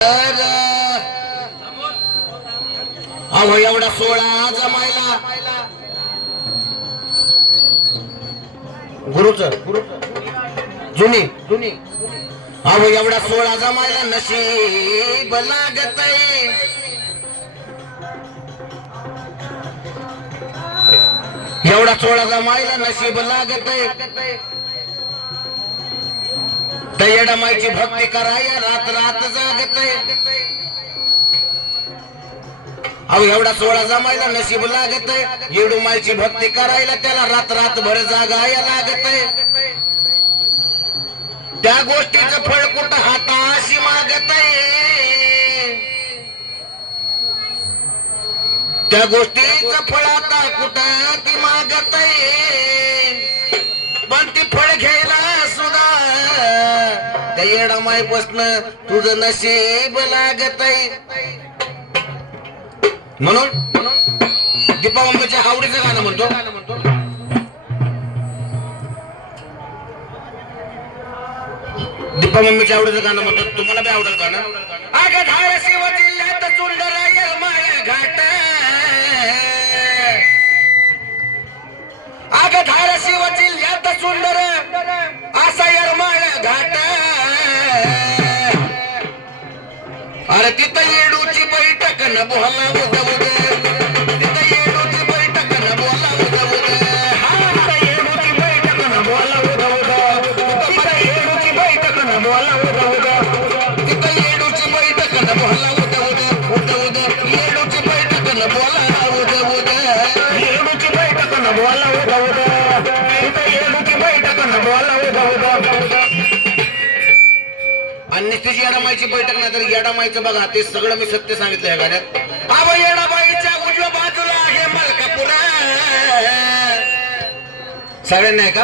अहो एवढा 16 जमायला गुरुच जुनी अहो एवढा 16 जमायला नशीब लागत एवढा 16 जमायला नशीब लागत दयडमाईची भक्ती कराया रात रात जागत अहो एवढा 16 जमायला नशीब लागत येडूमाईची भक्ती करायला त्याला रात रात भर जागाया लागत त्या गोष्टीचं फळ कुठं हाताशी मागत त्या गोष्टीचं फळ आता कुठं ती मागत पण ती फळ घ्यायला सुद्धा त्या येडामाईपासनं तुझं नशीब लागत म्हणून दीपा मम्मीच्या आवडीचं गाणं म्हणतो दीपा मम्मीच्या आवडीचं गाणं म्हणतो तुम्हाला बी आवडेल गाणं अगं धाराशिव जिल्ह्यात चुंडरा येरमाळ घाट अगं धाराशिव जिल्ह्यात चुंडर असा येरमाळ घाट अरे तिथं येडूची बैठक न बोला उद तिथं येडूची बैठक न बोला उद तिथं येडूची बैठक न बोला उद तिथं येडूची बैठक न बोला उद तिथं येडूची बैठक न बोला उद येडूची बैठक न बोला उद येडूची बैठक न बोला उद तिथं येडूची बैठक न बोला उद आणि तिची येडामाईची बैठक नाही तर येडामाईचं बघा ते सगळं मी सत्य सांगितलं या गाण्यात अहो येडाबाईच्या उजव्या बाजूला आहे मलकापूर सगळ्यांना आहे का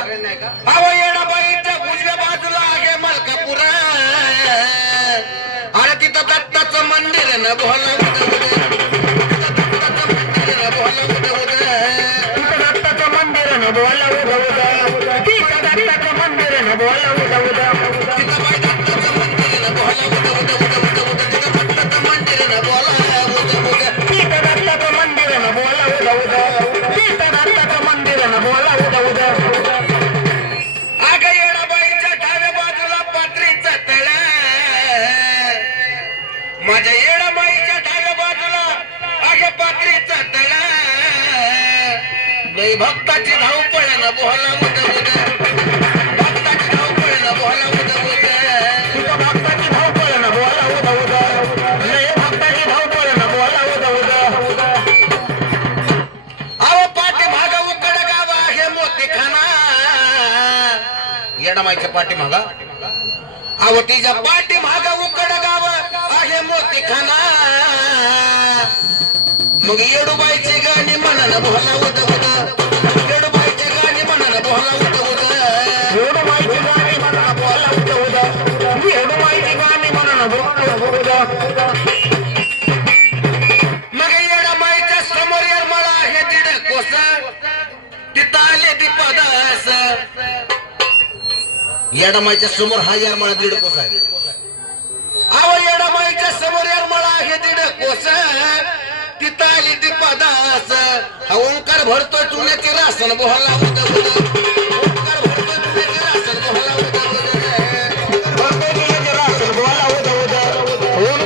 अहो येडाबाईच्या उजव्या बाजूला आहे मलकापूर अरे तिथं दत्ताचं मंदिर न बोला दत्ताचं मंदिर न बोला तिथं दत्ताचं मंदिर न बोला माझ्या येडाबाईच्या डाव्या बाजूला आहे पात्रीचा तळा नाही भक्ताची धावपळ न बोला भक्ताची धावपळ न बोला भक्ताची धावपळ न बोला नाही भक्ताची धावपळ न बोला अहो पाठीमागा उकड गाव आहे मोतीखाना येडाबाईच्या पाठीमागा अहो तिच्या पाठीमागा उकड गाव आहे मोतीखाना मग येडूबाईची गाणी म्हणाला बोला उद येडूबाईची गाणी म्हणाला बोला उद येडूबाईची गाणी म्हणाला बोला उद येडूबाईची गाणी म्हणाला बोला मग येडाबाईच्या समोर येरमाळा आहे 1.5 कोस तिथं आले दीपदास येडामाईच्या समोर हा येरमाळा 1.5 कोस आहे अहो येडामाईच्या समोर येरमाळा आहे 1.5 कोस तिथं आली दीपदास हा ओंकार भरतोय चुन्याची रासन बोला उद ओंकार भरतोय चुन्याची रासन बोला उद भरतोय चुन्याची रासन बोला उद